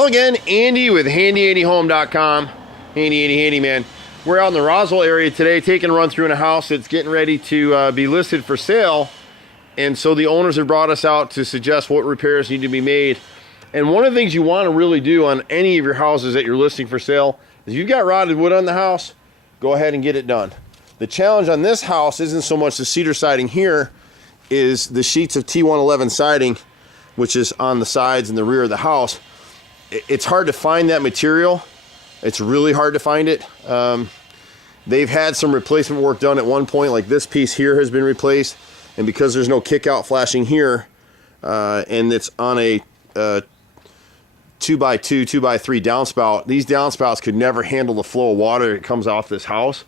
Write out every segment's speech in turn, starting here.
Hello again, Andy with HandyANDYHome.com. Handy Andy Handyman. We're out in the Roswell area today taking a run through in a house that's getting ready to be listed for sale. And so the owners have brought us out to suggest what repairs need to be made. And one of the things you want to really do on any of your houses that you're listing for sale is if you've got rotted wood on the house, go ahead and get it done. The challenge on this house isn't so much the cedar siding here, is the sheets of T-111 siding, which is on the sides and the rear of the house. It's hard to find that material. It's really hard to find it. They've had some replacement work done at one point, like this piece here has been replaced, and because there's no kick out flashing here, and it's on a 2x2, 2x3 downspout, these downspouts could never handle the flow of water that comes off this house.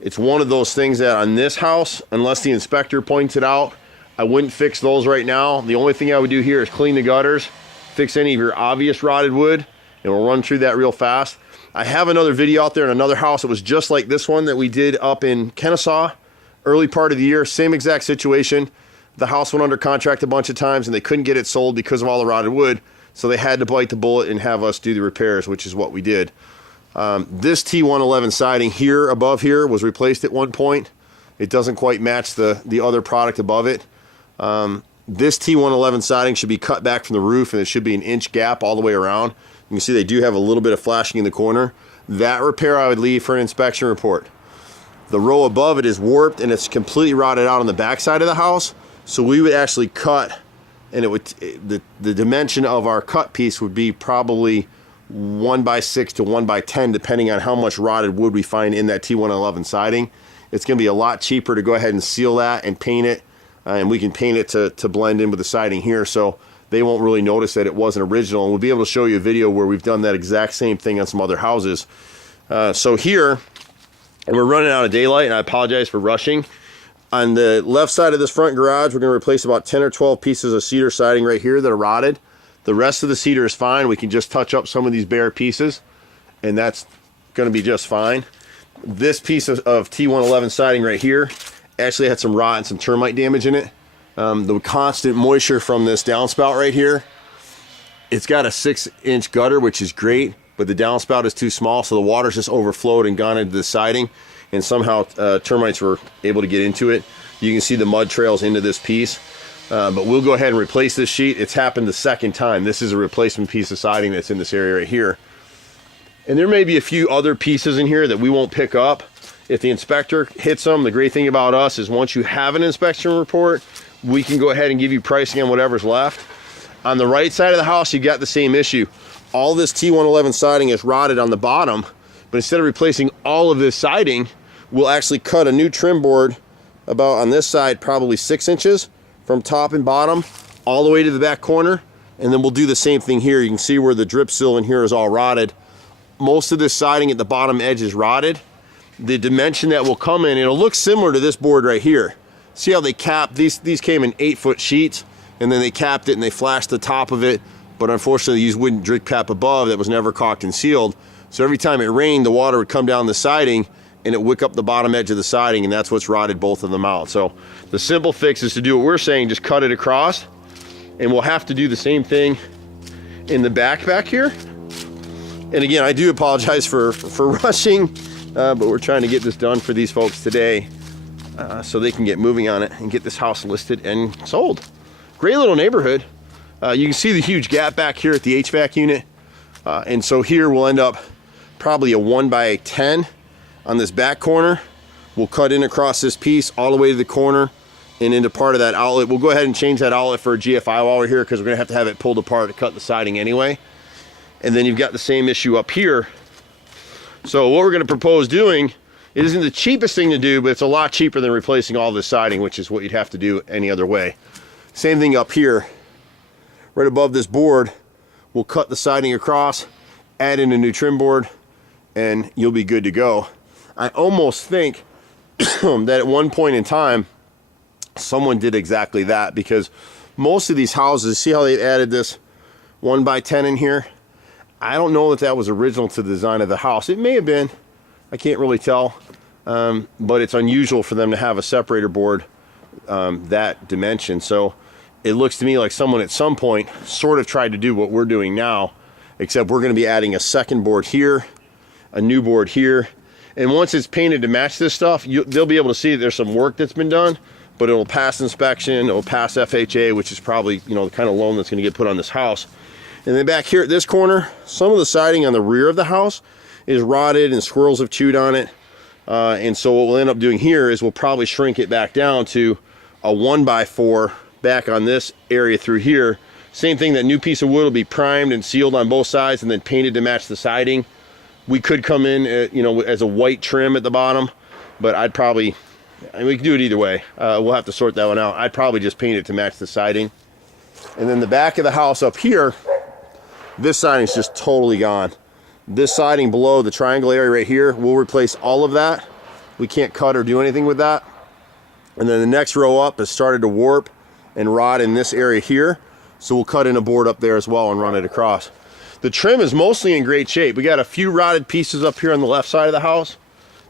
It's one of those things that on this house, unless the inspector points it out, I wouldn't fix those right now. The only thing I would do here is clean the gutters, fix any of your obvious rotted wood, and we'll run through that real fast. I have another video out there in another house that was just like this one that we did up in Kennesaw, early part of the year, same exact situation. The house went under contract a bunch of times and they couldn't get it sold because of all the rotted wood, so they had to bite the bullet and have us do the repairs, which is what we did. This T-111 siding here above here was replaced at one point. It doesn't quite match the other product above it. This T-111 siding should be cut back from the roof, and it should be an inch gap all the way around. You can see they do have a little bit of flashing in the corner. That repair I would leave for an inspection report. The row above it is warped and it's completely rotted out on the back side of the house. So we would actually cut, and it would the dimension of our cut piece would be probably 1x6 to 1x10, depending on how much rotted wood we find in that T-111 siding. It's going to be a lot cheaper to go ahead and seal that and paint it. And we can paint it to blend in with the siding here, so they won't really notice that it wasn't original. And we'll be able to show you a video where we've done that exact same thing on some other houses. So here, we're running out of daylight, and I apologize for rushing. On the left side of this front garage, we're going to replace about 10 or 12 pieces of cedar siding right here that are rotted. The rest of the cedar is fine. We can just touch up some of these bare pieces, and that's going to be just fine. This piece of T-111 siding right here actually had some rot and some termite damage in it. The constant moisture from this downspout right here, it's got a 6-inch gutter, which is great, but the downspout is too small, so the water's just overflowed and gone into the siding, and somehow termites were able to get into it. You can see the mud trails into this piece, but we'll go ahead and replace this sheet. It's happened the second time. This is a replacement piece of siding that's in this area right here. And there may be a few other pieces in here that we won't pick up. If the inspector hits them, the great thing about us is once you have an inspection report, we can go ahead and give you pricing on whatever's left. On the right side of the house, you got the same issue. All this T-111 siding is rotted on the bottom, but instead of replacing all of this siding, we'll actually cut a new trim board about on this side, probably 6 inches from top and bottom, all the way to the back corner. And then we'll do the same thing here. You can see where the drip sill in here is all rotted. Most of this siding at the bottom edge is rotted. The dimension that will come in, it'll look similar to this board right here. See how they capped, these came in 8-foot sheets, and then they capped it and they flashed the top of it, but unfortunately these wouldn't drip cap above, that was never caulked and sealed. So every time it rained, the water would come down the siding and it wick up the bottom edge of the siding, and that's what's rotted both of them out. So the simple fix is to do what we're saying, just cut it across, and we'll have to do the same thing in the back here. And again, I do apologize for rushing. But we're trying to get this done for these folks today so they can get moving on it and get this house listed and sold. Great little neighborhood. You can see the huge gap back here at the HVAC unit. And so here we'll end up probably a 1x10 on this back corner. We'll cut in across this piece all the way to the corner and into part of that outlet. We'll go ahead and change that outlet for a GFI while we're here, because we're going to have it pulled apart to cut the siding anyway. And then you've got the same issue up here. So what we're going to propose doing, it isn't the cheapest thing to do, but it's a lot cheaper than replacing all this siding, which is what you'd have to do any other way. Same thing up here. Right above this board, we'll cut the siding across, add in a new trim board, and you'll be good to go. I almost think that at one point in time, someone did exactly that, because most of these houses, see how they've added this 1x10 in here? I don't know if that was original to the design of the house. It may have been. I can't really tell. But it's unusual for them to have a separator board that dimension. So it looks to me like someone at some point sort of tried to do what we're doing now except we're going to be adding a second board here, a new board here. And once it's painted to match this stuff, they'll be able to see that there's some work that's been done, but it'll pass inspection, it'll pass FHA, which is probably, you know, the kind of loan that's going to get put on this house. And then back here at this corner, some of the siding on the rear of the house is rotted and squirrels have chewed on it. And so what we'll end up doing here is we'll probably shrink it back down to a 1x4 back on this area through here. Same thing, that new piece of wood will be primed and sealed on both sides and then painted to match the siding. We could come in, you know, as a white trim at the bottom, but I'd probably, I mean, we can do it either way. We'll have to sort that one out. I'd probably just paint it to match the siding. And then the back of the house up here, this siding's just totally gone. This siding below the triangle area right here, we'll replace all of that. We can't cut or do anything with that. And then the next row up has started to warp and rot in this area here. So we'll cut in a board up there as well and run it across. The trim is mostly in great shape. We got a few rotted pieces up here on the left side of the house,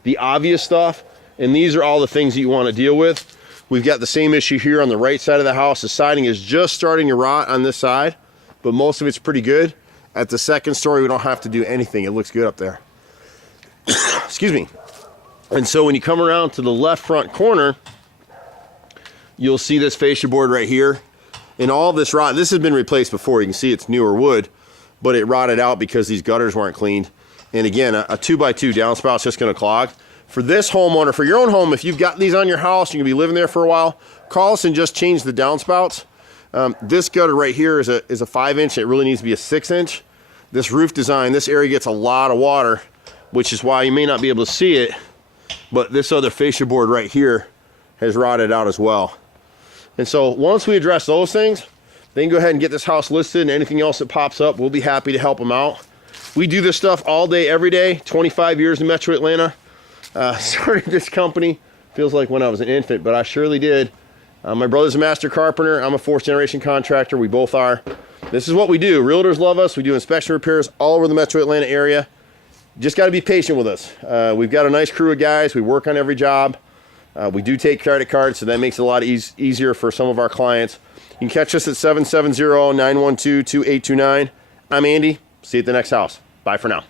the obvious stuff, and these are all the things that you want to deal with. We've got the same issue here on the right side of the house. The siding is just starting to rot on this side, but most of it's pretty good. At the second story, we don't have to do anything. It looks good up there. Excuse me. And so when you come around to the left front corner, you'll see this fascia board right here. And all this rot, this has been replaced before. You can see it's newer wood, but it rotted out because these gutters weren't cleaned. And again, a 2x2 downspout's just gonna clog. For this homeowner, for your own home, if you've got these on your house, you're gonna be living there for a while, call us and just change the downspouts. This gutter right here is a 5-inch. It really needs to be a 6-inch. This roof design, this area gets a lot of water, which is why you may not be able to see it, but this other fascia board right here has rotted out as well. And so once we address those things, then go ahead and get this house listed, and anything else that pops up, we'll be happy to help them out. We do this stuff all day, every day, 25 years in Metro Atlanta. Started this company, feels like when I was an infant, but I surely did. My brother's a master carpenter. I'm a 4th-generation contractor. We both are. This is what we do. Realtors love us. We do inspection repairs all over the Metro Atlanta area. Just got to be patient with us. We've got a nice crew of guys. We work on every job. We do take credit cards, so that makes it a lot easier for some of our clients. You can catch us at 770-912-2829. I'm Andy. See you at the next house. Bye for now.